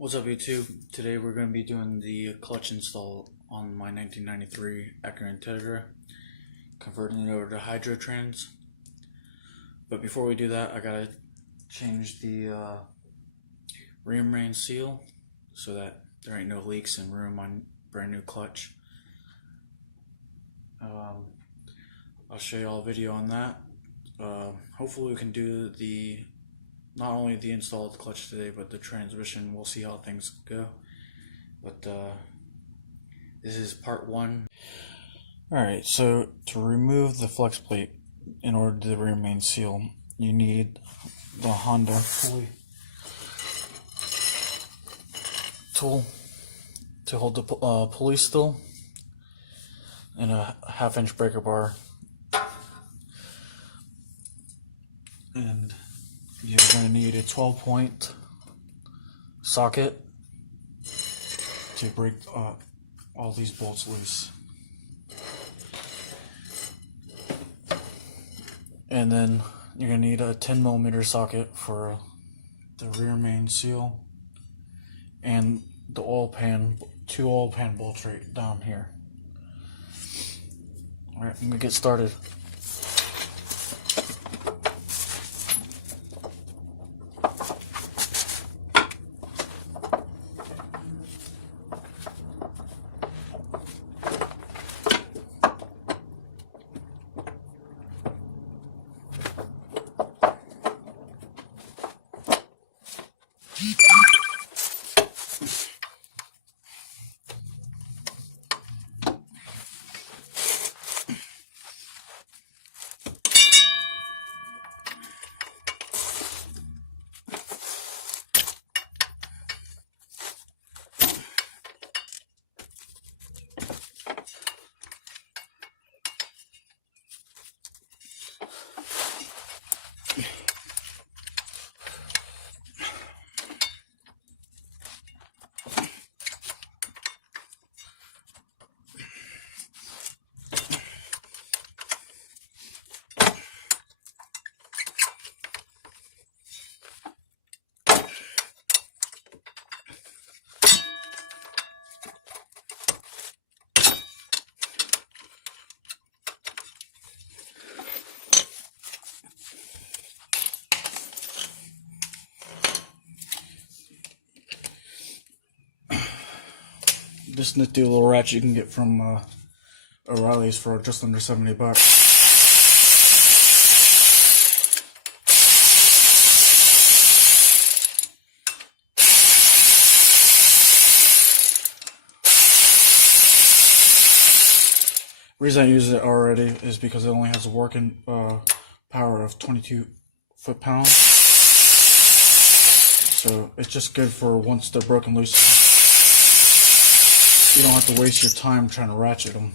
What's up YouTube? Today we're going to be doing the clutch install on my 1993 Acura Integra, converting it over to Hydro Trans. But before we do that, I gotta change the rear main seal so that there ain't no leaks and ruin my brand new clutch. I'll show you all a video on that. Hopefully we can do not only the install of the clutch today, but the transmission. We'll see how things go. But this is part one. Alright, so to remove the flex plate in order to rear main seal, you need the Honda pulley tool to hold the pulley still, and a 1/2-inch breaker bar. And you're going to need a 12-point socket to break all these bolts loose. And then you're going to need a 10mm socket for the rear main seal, and the oil pan, 2 oil pan bolts right down here. Alright, I'm going to get started. This nifty little ratchet you can get from O'Reilly's for just under $70. The reason I use it already is because it only has a working power of 22 foot-pounds. So it's just good for once they're broken loose. You don't have to waste your time trying to ratchet them.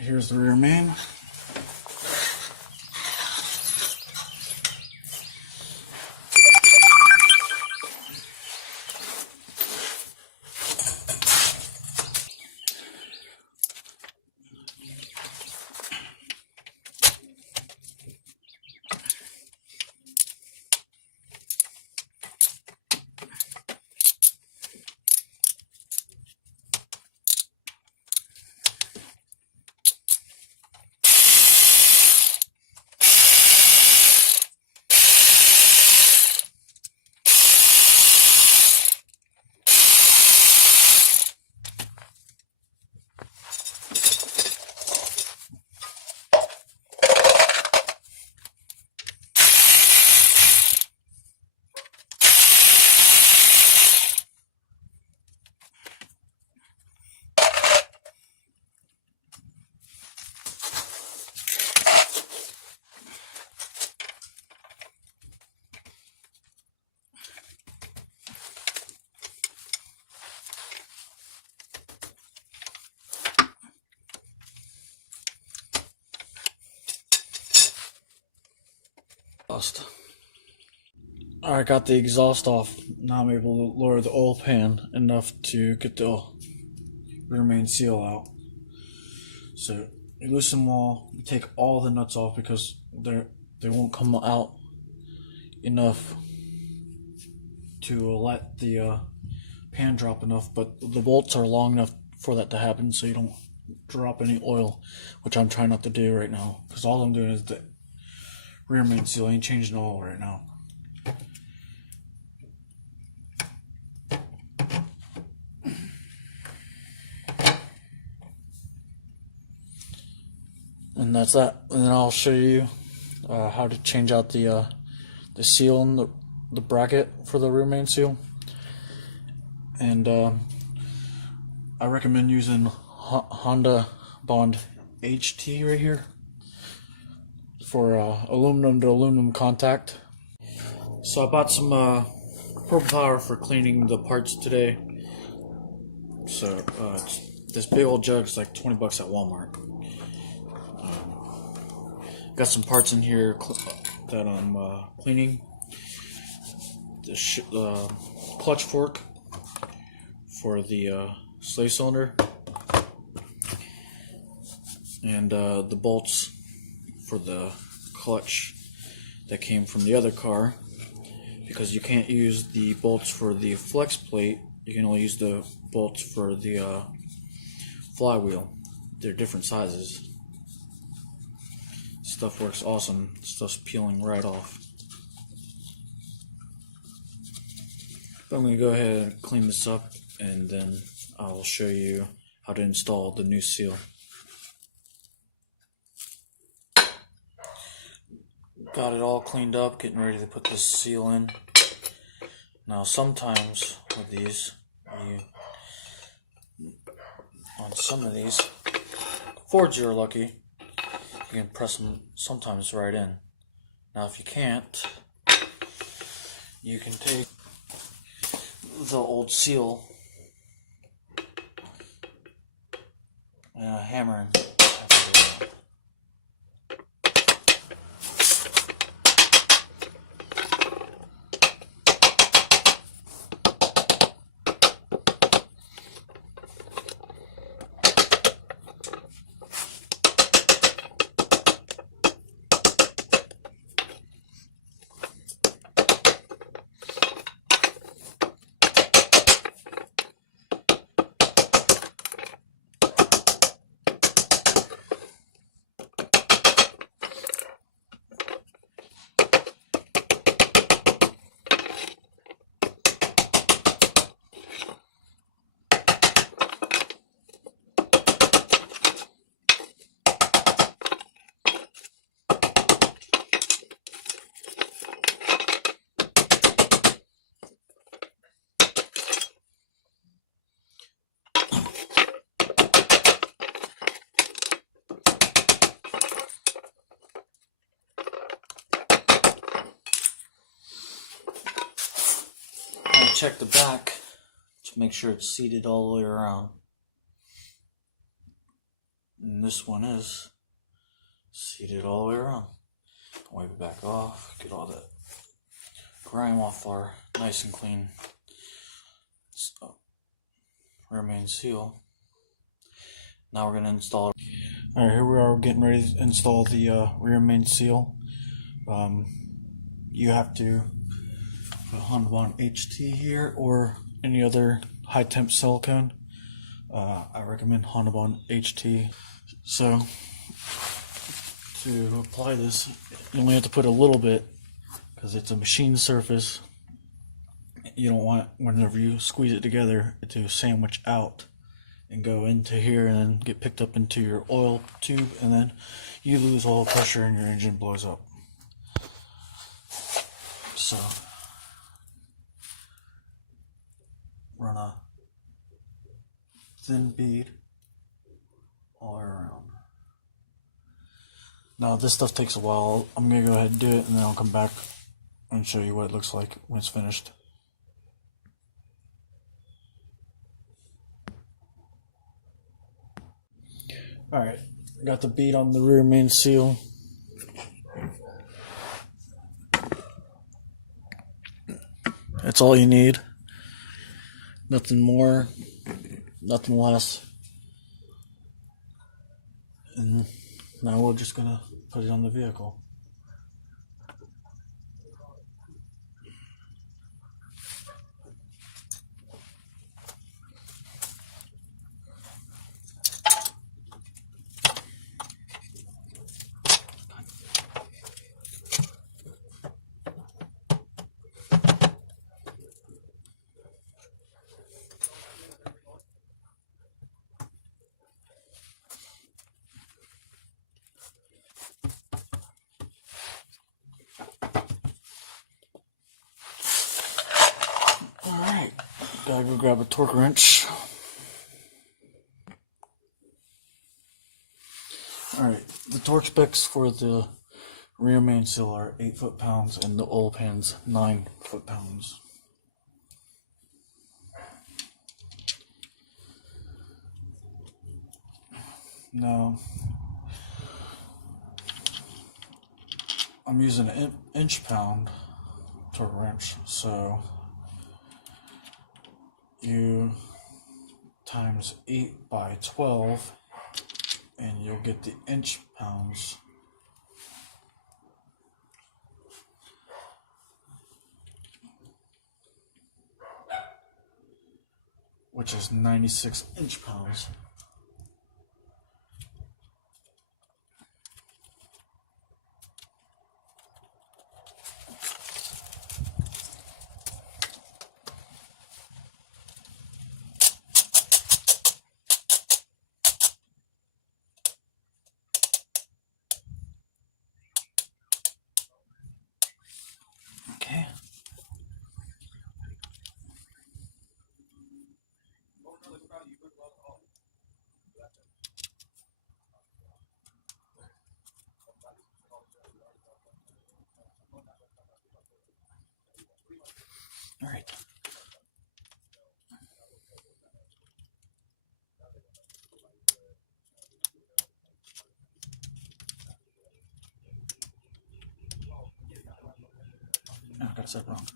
Here's the rear main. I got the exhaust off. Now I'm able to lower the oil pan enough to get the rear main seal out. So you loosen them all, you take all the nuts off because they won't come out enough to let the pan drop enough, but the bolts are long enough for that to happen, so you don't drop any oil, which I'm trying not to do right now, because all I'm doing is the rear main seal. I ain't changing oil right now. And that's that. And then I'll show you how to change out the seal in the bracket for the rear main seal. And I recommend using Honda Bond HT right here for aluminum to aluminum contact. So I bought some Purple Power for cleaning the parts today. So this big old jug is like 20 bucks at Walmart. Got some parts in here that I'm cleaning. The clutch fork for the slave cylinder, and the bolts for the clutch that came from the other car, because you can't use the bolts for the flex plate. You can only use the bolts for the flywheel. They're different sizes. Stuff works awesome. Stuff's peeling right off. But I'm going to go ahead and clean this up, and then I'll show you how to install the new seal. Got it all cleaned up, getting ready to put this seal in. Now sometimes with these, on some of these Fords, you're lucky, you can press them sometimes right in. Now if you can't, you can take the old seal and a hammer and check the back to make sure it's seated all the way around. And this one is seated all the way around. Wipe it back off, get all that grime off our nice and clean rear main seal. Now we're going to install it. Alright, here we are getting ready to install the rear main seal. You have to put Honda Bond HT here or any other high temp silicone. I recommend Honda Bond HT. So to apply this, you only have to put a little bit because it's a machine surface. You don't want, whenever you squeeze it together, it to sandwich out and go into here and then get picked up into your oil tube, and then you lose oil pressure and your engine blows up. So run a thin bead all the way around. Now this stuff takes a while. I'm going to go ahead and do it, and then I'll come back and show you what it looks like when it's finished. Alright, got the bead on the rear main seal. It's all you need. Nothing more, nothing less. And now we're just gonna put it on the vehicle. Alright, gotta go grab a torque wrench. Alright, the torque specs for the rear main seal are 8 foot-pounds and the oil pan's 9 foot-pounds. Now, I'm using an inch-pound torque wrench, so you times 8 by 12 and you'll get the inch pounds. Which is 96 inch pounds. Okay. All right. Oh, I got it wrong.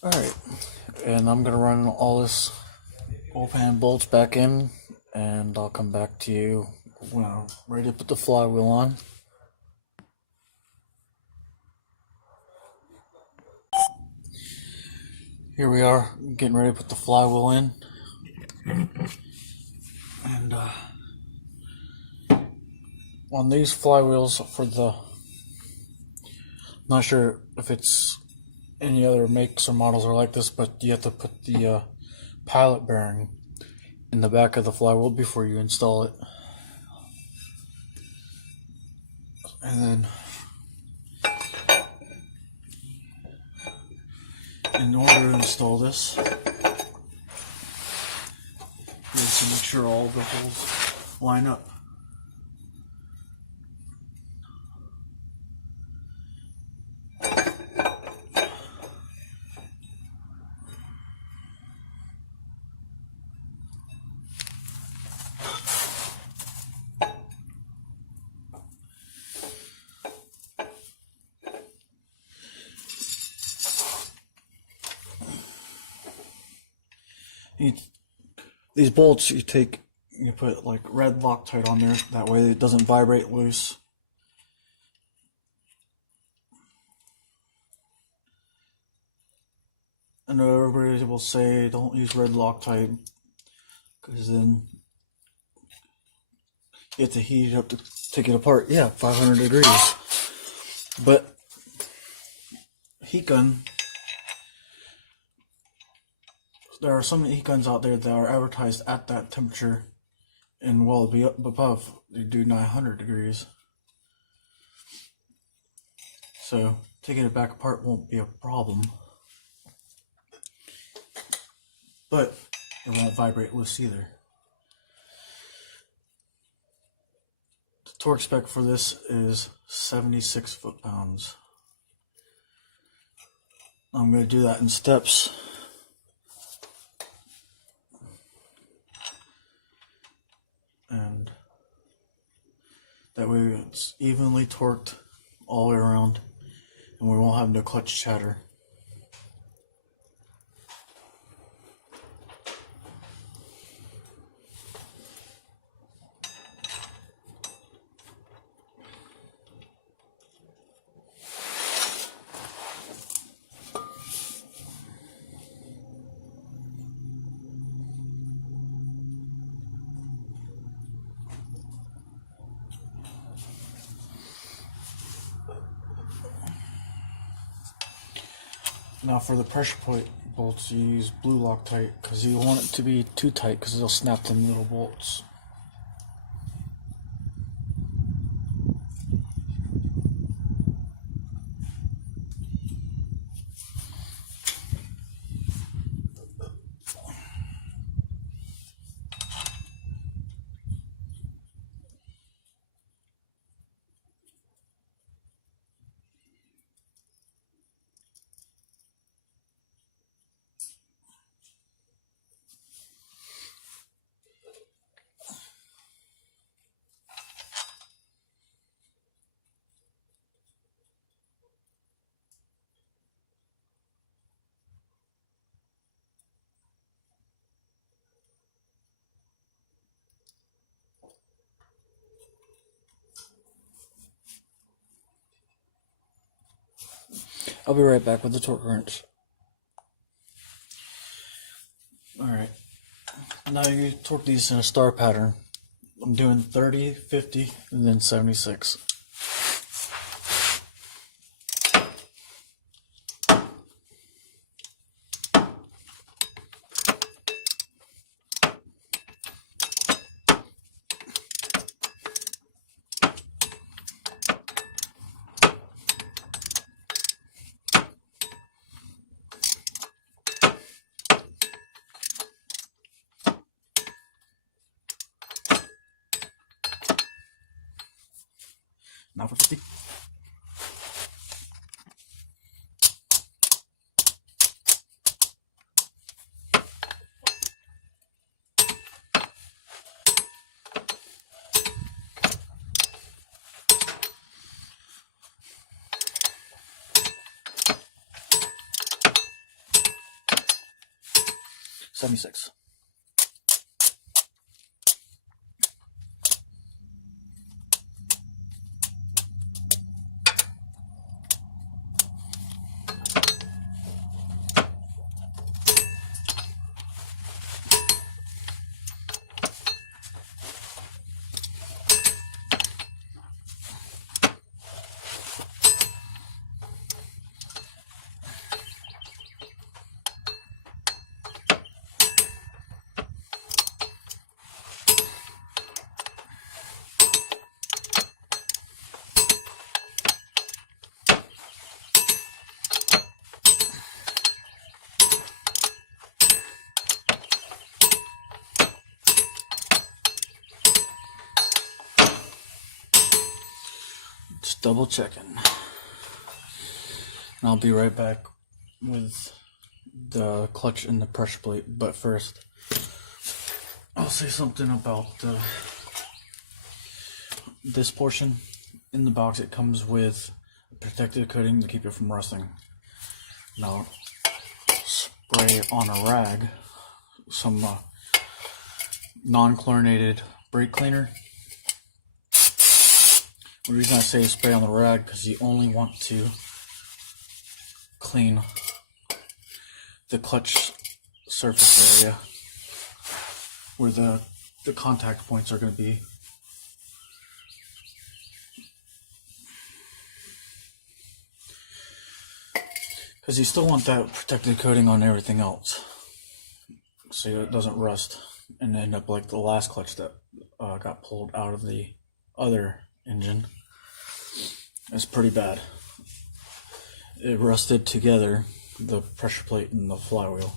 All right, and I'm gonna run all this oil pan bolts back in, and I'll come back to you when I'm ready to put the flywheel on. Here we are, getting ready to put the flywheel in, and on these flywheels for the, not sure if it's any other makes or models are like this, but you have to put the pilot bearing in the back of the flywheel before you install it. And then in order to install this, you have to make sure all the holes line up. These bolts you put like red Loctite on there, that way it doesn't vibrate loose. I know everybody will say don't use red Loctite because then you have to heat it up to take it apart. Yeah, 500 degrees. But heat gun, there are some heat guns out there that are advertised at that temperature, and while it'll be up above, you do 900 degrees. So taking it back apart won't be a problem, but it won't vibrate loose either. The torque spec for this is 76 foot-pounds. I'm going to do that in steps. And that way it's evenly torqued all the way around, and we won't have no clutch chatter. Now for the pressure plate bolts, you use blue Loctite because you want it to be too tight because it'll snap them little bolts. I'll be right back with the torque wrench. Alright, now you torque these in a star pattern. I'm doing 30, 50, and then 76. Now for 50. $76. Just double checking. And I'll be right back with the clutch and the pressure plate, but first I'll say something about this portion. In the box it comes with a protective coating to keep it from rusting. Now spray on a rag some non-chlorinated brake cleaner. The reason I say spray on the rag because you only want to clean the clutch surface area where the contact points are going to be. Because you still want that protective coating on everything else so it doesn't rust and end up like the last clutch that got pulled out of the other engine. It's pretty bad. It rusted together, the pressure plate and the flywheel.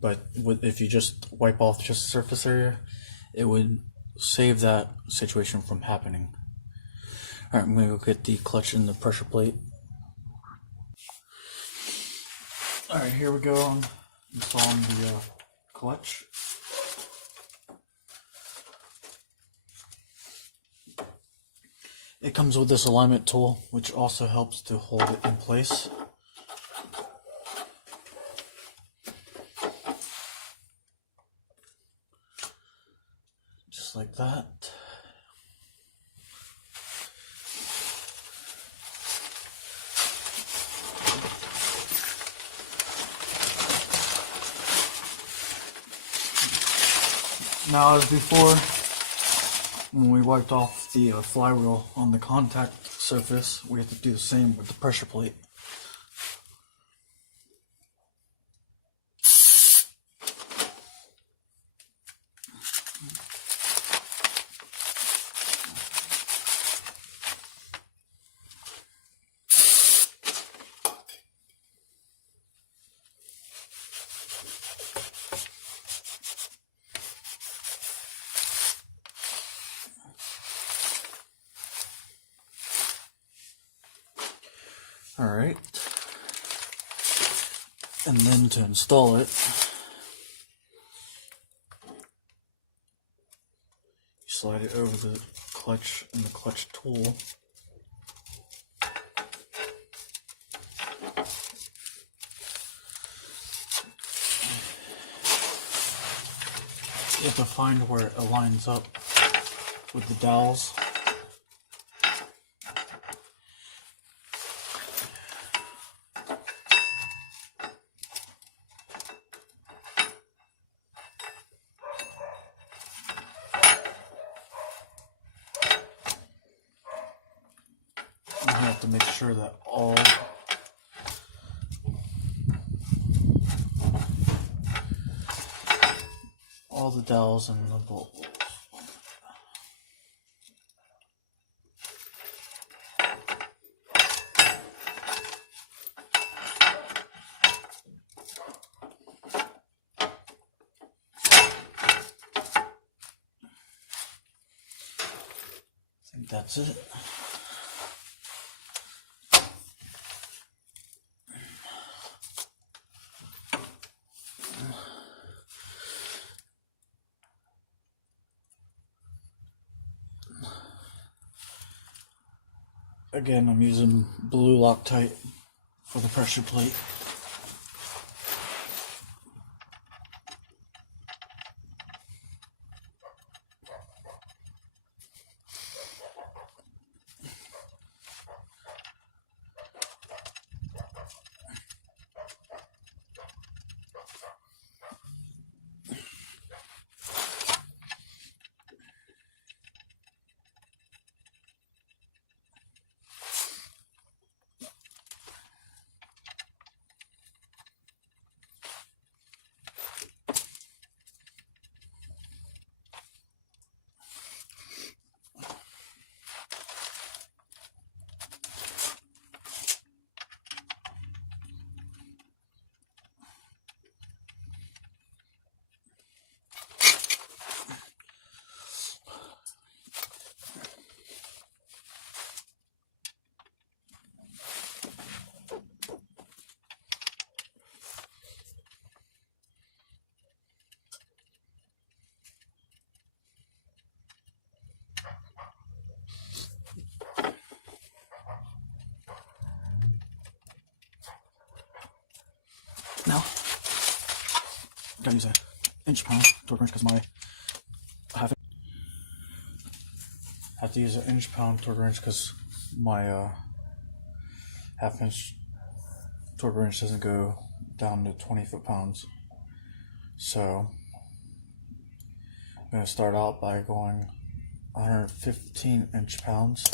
But if you just wipe off just the surface area, it would save that situation from happening. Alright, I'm going to go get the clutch and the pressure plate. Alright, here we go on installing the clutch. It comes with this alignment tool, which also helps to hold it in place. Just like that. Now, as before, when we wiped off the flywheel on the contact surface, we have to do the same with the pressure plate. Alright, and then to install it, you slide it over the clutch and the clutch tool. You have to find where it aligns up with the dowels. You have to make sure that all the dowels and the bolts. I think that's it. Again, I'm using blue Loctite for the pressure plate. Now, gotta use an inch-pound torque wrench because I have to use an inch-pound torque wrench because my half-inch torque wrench doesn't go down to 20 foot-pounds. So I'm gonna start out by going 115 inch-pounds.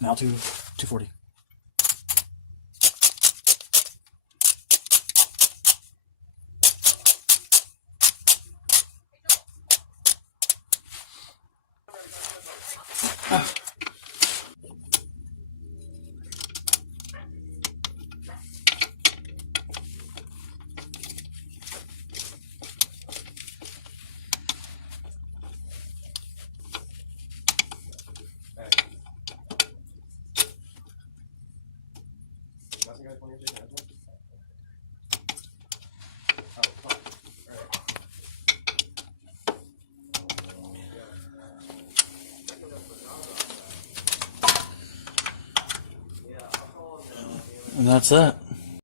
Now to 240. And that's that.